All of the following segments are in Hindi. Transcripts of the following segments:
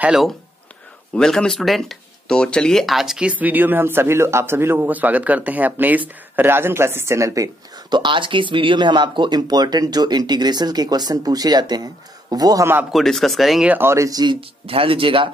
Hello, welcome student. तो चलिए आज की इस वीडियो में हम आप सभी लोगों का स्वागत करते हैं अपने इस राजन क्लासेस चैनल पे। तो आज की इस वीडियो में हम आपको इम्पोर्टेंट जो इंटीग्रेशन के क्वेश्चन पूछे जाते हैं वो हम आपको डिस्कस करेंगे। और इस चीज ध्यान दीजिएगा,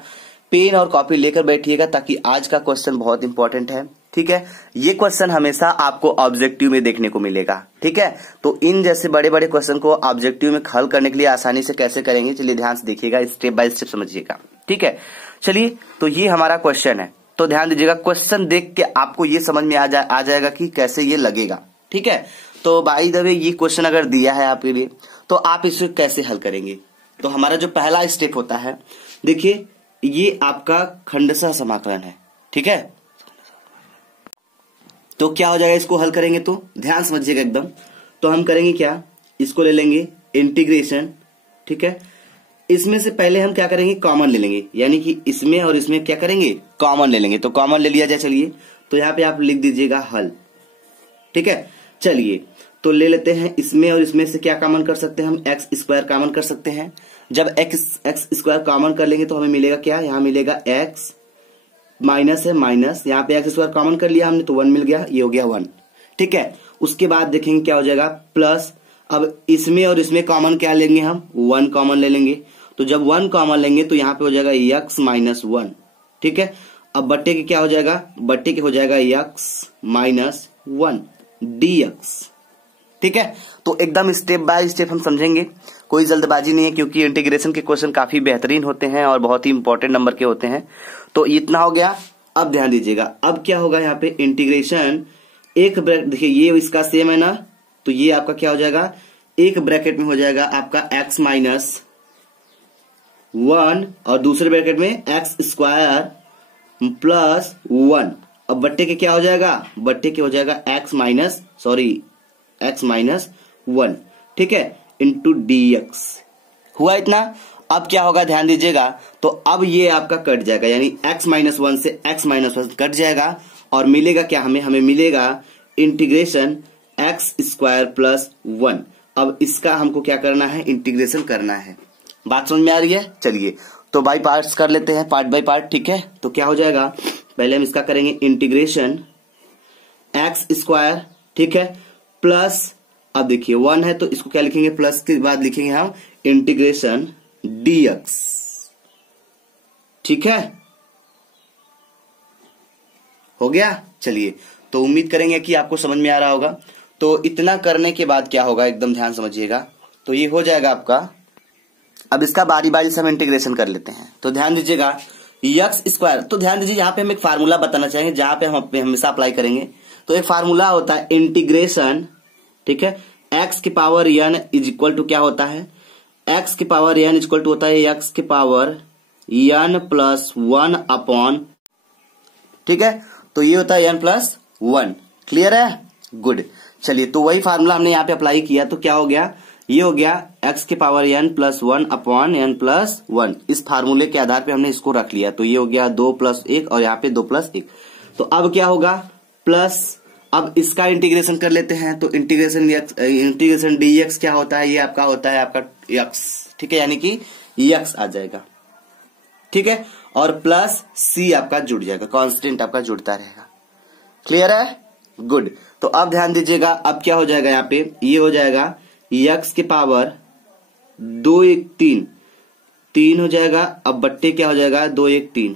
पेन और कॉपी लेकर बैठिएगा ताकि आज का क्वेश्चन बहुत इंपॉर्टेंट है। ठीक है, ये क्वेश्चन हमेशा आपको ऑब्जेक्टिव में देखने को मिलेगा। ठीक है, तो इन जैसे बड़े बड़े क्वेश्चन को ऑब्जेक्टिव में हल करने के लिए आसानी से कैसे करेंगे, चलिए ध्यान से देखिएगा, स्टेप बाय स्टेप समझिएगा। ठीक है, चलिए तो ये हमारा क्वेश्चन है। तो ध्यान दीजिएगा, क्वेश्चन देख के आपको ये समझ में आ जाएगा कि कैसे ये लगेगा। ठीक है, तो बाय द वे ये क्वेश्चन अगर दिया है आपके लिए तो आप इसे कैसे हल करेंगे। तो हमारा जो पहला स्टेप होता है, देखिए ये आपका खंडशः समाकलन है। ठीक है, तो क्या हो जाएगा, इसको हल करेंगे तो ध्यान समझिएगा एकदम। तो हम करेंगे क्या, इसको ले लेंगे इंटीग्रेशन। ठीक है, इसमें से पहले हम क्या करेंगे, कॉमन ले लेंगे, यानी कि इसमें और इसमें क्या करेंगे, कॉमन ले लेंगे। तो कॉमन ले लिया जाए, चलिए तो यहाँ पे आप लिख दीजिएगा हल। ठीक है, चलिए तो ले लेते हैं, इसमें और इसमें से क्या कॉमन कर सकते हैं हम, एक्स स्क्वायर कॉमन कर सकते हैं। जब एक्स स्क्वायर कॉमन कर लेंगे तो हमें मिलेगा क्या, यहाँ मिलेगा एक्स माइनस है माइनस, यहाँ पे एक्स स्क्वायर कॉमन कर लिया हमने तो 1 मिल गया, ये हो गया 1। ठीक है, उसके बाद देखेंगे क्या हो जाएगा, प्लस अब इसमें और इसमें कॉमन क्या लेंगे हम, 1 कॉमन ले लेंगे। तो जब 1 कॉमन लेंगे तो यहाँ पे हो जाएगा x माइनस 1। ठीक है, अब बट्टे के क्या हो जाएगा, बट्टे के हो जाएगा x माइनस 1 dx। ठीक है, तो एकदम स्टेप बाय स्टेप हम समझेंगे, कोई जल्दबाजी नहीं है क्योंकि इंटीग्रेशन के क्वेश्चन काफी बेहतरीन होते हैं और बहुत ही इंपॉर्टेंट नंबर के होते हैं। तो इतना हो गया। अब ध्यान दीजिएगा, अब क्या होगा यहाँ पे इंटीग्रेशन, एक ब्रैकेट देखिए ये इसका सेम है ना, तो ये आपका क्या हो जाएगा, एक ब्रैकेट में हो जाएगा आपका x माइनस 1 और दूसरे ब्रैकेट में एक्स स्क्वायर प्लस 1। अब बट्टे के क्या हो जाएगा, बट्टे के हो जाएगा x माइनस 1। ठीक है, इंटू dx हुआ इतना। अब क्या होगा, ध्यान दीजिएगा, तो अब ये आपका कट जाएगा, यानी x माइनस 1 से x माइनस 1 कट जाएगा और मिलेगा क्या हमें मिलेगा इंटीग्रेशन एक्स स्क्वायर प्लस 1। अब इसका हमको क्या करना है, इंटीग्रेशन करना है। बात समझ में आ रही है। चलिए तो बाय पार्ट्स कर लेते हैं, पार्ट बाय पार्ट। ठीक है, तो क्या हो जाएगा, पहले हम इसका करेंगे इंटीग्रेशन एक्स स्क्वायर। ठीक है, प्लस अब देखिए 1 है तो इसको क्या लिखेंगे, प्लस के बाद लिखेंगे हम इंटीग्रेशन dx। ठीक है, हो गया। चलिए तो उम्मीद करेंगे कि आपको समझ में आ रहा होगा। तो इतना करने के बाद क्या होगा, एकदम ध्यान समझिएगा, तो ये हो जाएगा आपका। अब इसका बारी बारी से हम इंटीग्रेशन कर लेते हैं। तो ध्यान दीजिएगा, एक्स स्क्वायर, तो ध्यान दीजिए यहाँ पे हम एक फार्मूला बताना चाहेंगे जहां पे हम हमेशा अप्लाई करेंगे। तो एक फार्मूला होता है इंटीग्रेशन, ठीक है, एक्स की power n is equal to क्या होता है, एक्स की power n is equal to होता है एक्स की पावर n प्लस 1 अपॉन। ठीक है, तो ये होता है n प्लस 1। क्लियर है, गुड। चलिए तो वही फार्मूला हमने यहाँ पे अप्लाई किया, तो क्या हो गया, ये हो गया x की power n plus 1 upon n plus 1। इस फार्मूले के आधार पे हमने इसको रख लिया, तो ये हो गया 2 प्लस 1 और यहाँ पे 2 प्लस 1। तो अब क्या होगा, प्लस अब इसका इंटीग्रेशन कर लेते हैं। तो इंटीग्रेशन dx क्या होता है, ये आपका होता है आपका x। ठीक है, यानी कि x आ जाएगा। ठीक है, और प्लस c आपका जुड़ जाएगा, कांस्टेंट आपका जुड़ता रहेगा। क्लियर है, गुड। तो अब ध्यान दीजिएगा, अब क्या हो जाएगा, यहाँ पे ये हो जाएगा x की पावर 2 1 3 हो जाएगा। अब बट्टे क्या हो जाएगा, 2 1 3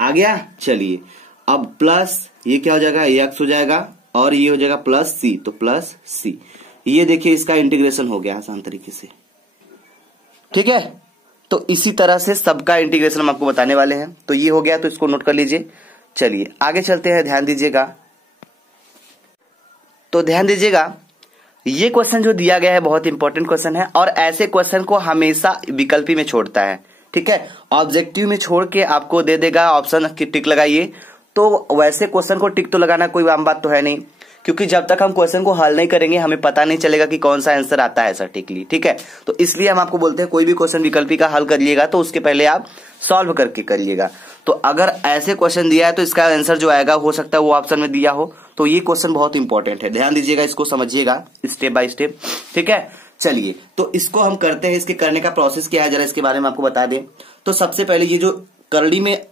आ गया। चलिए अब प्लस ये क्या हो जाएगा, x हो जाएगा और ये हो जाएगा प्लस c, तो प्लस c। ये देखिए इसका इंटीग्रेशन हो गया आसान तरीके से। ठीक है, तो इसी तरह से सबका इंटीग्रेशन हम आपको बताने वाले हैं। तो ये हो गया, तो इसको नोट कर लीजिए। चलिए आगे चलते हैं, ध्यान दीजिएगा। तो ध्यान दीजिएगा, ये क्वेश्चन जो दिया गया है बहुत इंपॉर्टेंट क्वेश्चन है और ऐसे क्वेश्चन को हमेशा विकल्पी में छोड़ता है। ठीक है, ऑब्जेक्टिव में छोड़ के आपको दे देगा ऑप्शन की टिक लगाइए। तो वैसे क्वेश्चन को टिक तो लगाना कोई आम बात तो है नहीं, क्योंकि जब तक हम क्वेश्चन को हल नहीं करेंगे हमें पता नहीं चलेगा कि कौन सा आंसर आता है सटीकली। ठीक है, तो इसलिए हम आपको बोलते हैं कोई भी क्वेश्चन विकल्पी का हल करिएगा तो उसके पहले आप सॉल्व करके करिएगा। तो अगर ऐसे क्वेश्चन दिया है तो इसका आंसर जो आएगा हो सकता है वो ऑप्शन में दिया हो। तो ये क्वेश्चन बहुत इंपॉर्टेंट है, ध्यान दीजिएगा, इसको समझिएगा स्टेप बाय स्टेप। ठीक है, चलिए तो इसको हम करते हैं। इसके करने का प्रोसेस क्या है जरा इसके बारे में आपको बता दें। तो सबसे पहले ये जो करड़ी में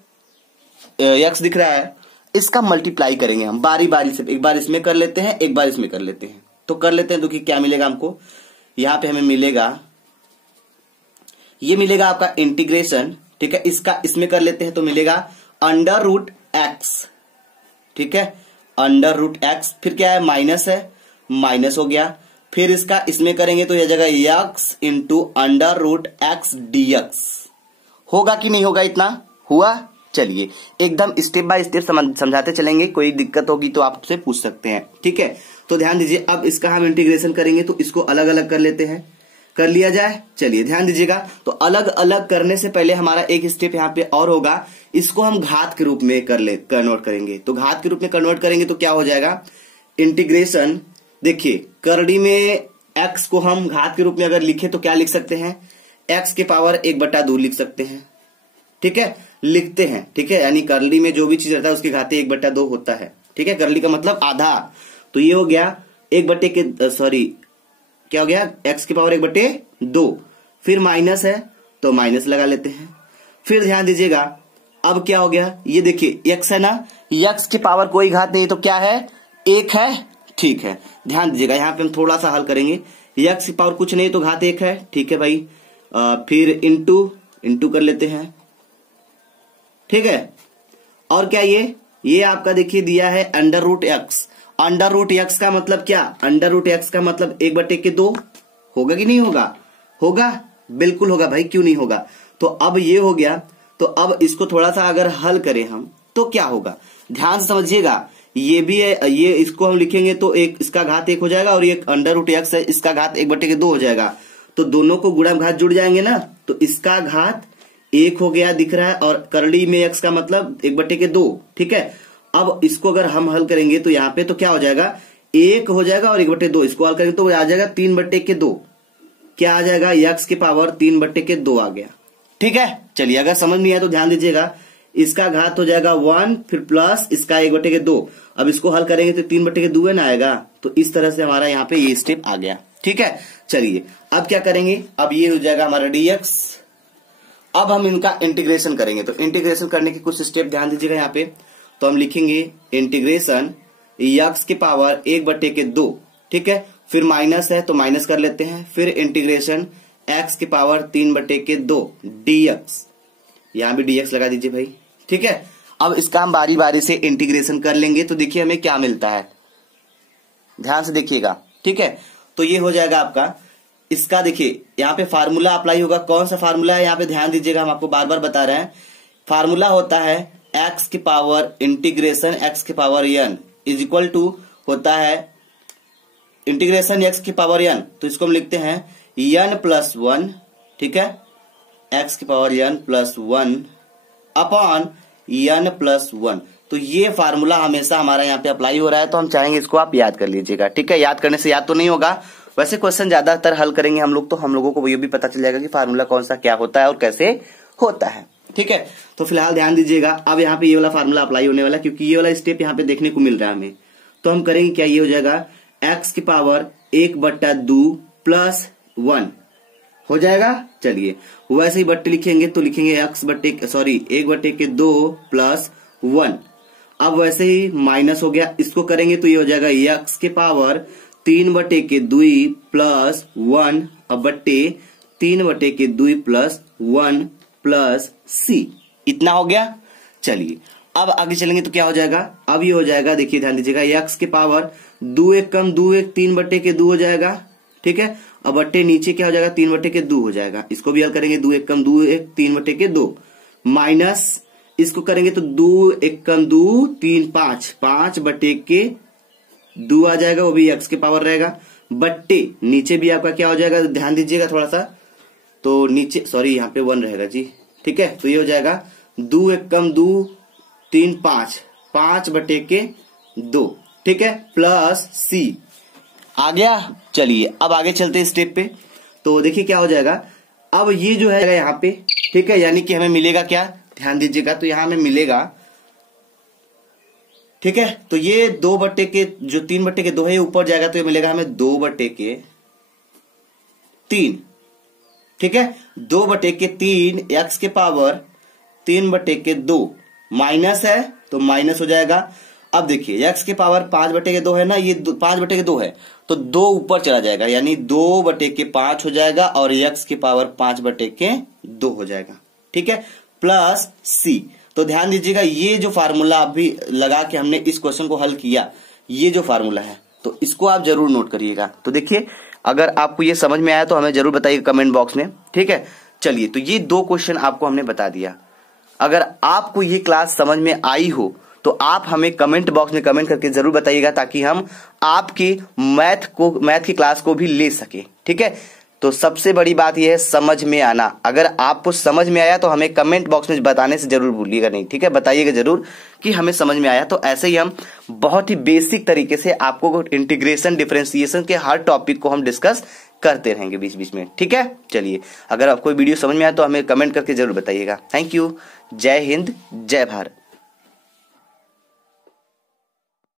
x दिख रहा है इसका मल्टीप्लाई करेंगे हम बारी बारी से। एक बार इसमें कर लेते हैं, एक बार इसमें कर लेते हैं। तो कर लेते हैं तो कि क्या मिलेगा हमको, यहां पे हमें मिलेगा, ये मिलेगा आपका इंटीग्रेशन, ठीक है। इसका इसमें कर लेते हैं तो मिलेगा अंडर रूट एक्स, ठीक है, अंडर रूट एक्स। फिर क्या है, माइनस है, माइनस हो गया। फिर इसका इसमें करेंगे तो यह जगह x into under root x dx. होगा कि नहीं होगा, इतना हुआ। चलिए एकदम स्टेप बाय स्टेप समझाते चलेंगे, कोई दिक्कत होगी तो आपसे पूछ सकते हैं, ठीक है। तो ध्यान दीजिए, अब इसका हम इंटीग्रेशन करेंगे तो इसको अलग अलग कर लेते हैं, कर लिया जाए। चलिए ध्यान दीजिएगा, तो अलग अलग करने से पहले हमारा एक स्टेप यहाँ पे और होगा, इसको हम घात के रूप में कन्वर्ट करेंगे। तो घात के रूप में कन्वर्ट करेंगे तो क्या हो जाएगा, इंटीग्रेशन। देखिए करड़ी में x को हम घात के रूप में अगर लिखे तो क्या लिख सकते हैं, x के पावर 1/2 लिख सकते हैं, ठीक है, लिखते हैं, ठीक है। यानी करड़ी में जो भी चीज रहता है उसके घाते 1/2 होता है, ठीक है। करड़ी का मतलब आधा, तो ये हो गया 1/2, क्या हो गया, x के पावर 1/2। फिर माइनस है तो माइनस लगा लेते हैं। फिर ध्यान दीजिएगा, अब क्या हो गया, ये देखिए x है ना, x के पावर कोई घात नहीं तो क्या है, 1 है, ठीक है। ध्यान दीजिएगा यहाँ पे हम थोड़ा सा हल करेंगे, x की पावर कुछ नहीं तो घात 1 है, ठीक है भाई। फिर इंटू कर लेते हैं, ठीक है। और क्या ये आपका देखिए दिया है under root x. Under root x का मतलब क्या, अंडर रूट एक्स का मतलब 1/2 होगा कि नहीं होगा, होगा, बिल्कुल होगा भाई, क्यों नहीं होगा। तो अब ये हो गया, तो अब इसको थोड़ा सा अगर हल करें हम तो क्या होगा, ध्यान से समझिएगा। ये भी है, ये इसको हम लिखेंगे तो एक इसका घात 1 हो जाएगा और ये अंडर रूट एक्स है, इसका घात 1/2 हो जाएगा। तो दोनों को गुणा घात जुड़ जाएंगे ना, तो इसका घात 1 हो गया दिख रहा है, और करड़ी में x का मतलब 1/2, ठीक है। अब इसको अगर हम हल करेंगे तो यहाँ पे तो क्या हो जाएगा, 1 हो जाएगा और 1/2, इसको हल करेंगे तो आ जाएगा 3/2। क्या आ जाएगा, x की पावर 3/2 आ गया, ठीक है। चलिए अगर समझ नहीं आया तो ध्यान दीजिएगा, इसका घात हो जाएगा 1, फिर प्लस इसका 1/2। अब इसको हल करेंगे तो 3/2 है ना आएगा। तो इस तरह से हमारा यहाँ पे ये स्टेप आ गया, ठीक है। चलिए अब क्या करेंगे, अब ये हो जाएगा हमारा dx। अब हम इनका इंटीग्रेशन करेंगे, तो इंटीग्रेशन करने के कुछ स्टेप ध्यान दीजिएगा यहाँ पे। तो हम लिखेंगे इंटीग्रेशन x की पावर 1/2, ठीक है। फिर माइनस है तो माइनस कर लेते हैं। फिर इंटीग्रेशन x की पावर 3/2 dx, यहां भी dx लगा दीजिए भाई, ठीक है। अब इसका हम बारी बारी से इंटीग्रेशन कर लेंगे तो देखिए हमें क्या मिलता है, ध्यान से देखिएगा, ठीक है। तो ये हो जाएगा आपका, इसका देखिए यहाँ पे फार्मूला अप्लाई होगा। कौन सा फार्मूला है यहाँ पे ध्यान दीजिएगा, हम आपको बार बार बता रहे हैं। फार्मूला होता है x की पावर इंटीग्रेशन x की power n is equal to होता है इंटीग्रेशन x की पावर n, तो इसको हम लिखते हैं n+1, ठीक है, x की पावर n+1 अपॉन n+1। तो ये फार्मूला हमेशा हमारा यहाँ पे अप्लाई हो रहा है, तो हम चाहेंगे इसको आप याद कर लीजिएगा, ठीक है। याद करने से याद तो नहीं होगा, वैसे क्वेश्चन ज्यादातर हल करेंगे हम लोग तो हम लोगों को ये भी पता चल जाएगा कि फार्मूला कौन सा क्या होता है और कैसे होता है, ठीक है। तो फिलहाल ध्यान दीजिएगा, अब यहाँ पे ये वाला फार्मूला अप्लाई होने वाला है, क्योंकि ये वाला स्टेप यहाँ पे देखने को मिल रहा है हमें। तो हम करेंगे क्या, ये हो जाएगा x की पावर 1/2 + 1 हो जाएगा। चलिए वैसे ही बट्टे लिखेंगे तो लिखेंगे 1/2 + 1। अब वैसे ही माइनस हो गया, इसको करेंगे तो ये हो जाएगा x की पावर 3/2 + 1 बट्टे 3/2 + 1 + c, इतना हो गया। चलिए अब आगे चलेंगे तो क्या हो जाएगा, अब ये हो जाएगा, देखिए ध्यान दीजिएगा, x की पावर 2 1 कम 2 1 3/2 हो जाएगा, ठीक है। अब बट्टे नीचे क्या हो जाएगा, 3/2 हो जाएगा। इसको भी हल करेंगे, 2 1 कम 2 1 3/2 माइनस इसको करेंगे तो 2 1 कम 2 3 5 5/2 आ जाएगा, वो भी x के पावर रहेगा। बट्टे नीचे भी आपका क्या हो जाएगा, ध्यान दीजिएगा थोड़ा सा, तो नीचे सॉरी यहाँ पे 1 रहेगा जी, ठीक है। तो ये हो जाएगा 2 1 कम 2 3 5 5/2, ठीक है, प्लस c आ गया। चलिए अब आगे चलते हैं स्टेप पे। तो देखिए क्या हो जाएगा, अब ये जो है यहाँ पे, ठीक है, यानी कि हमें मिलेगा क्या, ध्यान दीजिएगा, तो यहां हमें मिलेगा, ठीक है। तो ये 2/के जो 3/2 है ऊपर जाएगा तो ये मिलेगा हमें 2/3, ठीक है। 2/3 x के पावर 3/2 माइनस है तो माइनस हो जाएगा। अब देखिए x के पावर 5/2 है ना, ये 5/2 है तो 2 ऊपर चला जाएगा यानी 2/5 हो जाएगा और x की पावर 5/2 हो जाएगा। ठीक है, प्लस c। तो ध्यान दीजिएगा ये जो फार्मूला अभी लगा के हमने इस क्वेश्चन को हल किया, ये जो फार्मूला है तो इसको आप जरूर नोट करिएगा। तो देखिए अगर आपको ये समझ में आया तो हमें जरूर बताइए कमेंट बॉक्स में। ठीक है, चलिए तो ये 2 क्वेश्चन आपको हमने बता दिया। अगर आपको ये क्लास समझ में आई हो तो आप हमें कमेंट बॉक्स में कमेंट करके जरूर बताइएगा ताकि हम आपकी मैथ की क्लास को भी ले सके। ठीक है, तो सबसे बड़ी बात यह है समझ में आना। अगर आपको समझ में आया तो हमें कमेंट बॉक्स में बताने से जरूर भूलिएगा नहीं। ठीक है, बताइएगा जरूर कि हमें समझ में आया। तो ऐसे ही हम बहुत ही बेसिक तरीके से आपको इंटीग्रेशन डिफरेंशिएशन के हर टॉपिक को हम डिस्कस करते रहेंगे बीच बीच में। ठीक है, चलिए अगर आपको वीडियो समझ में आया तो हमें कमेंट करके जरूर बताइएगा। Thank you. जय हिंद, जय भारत।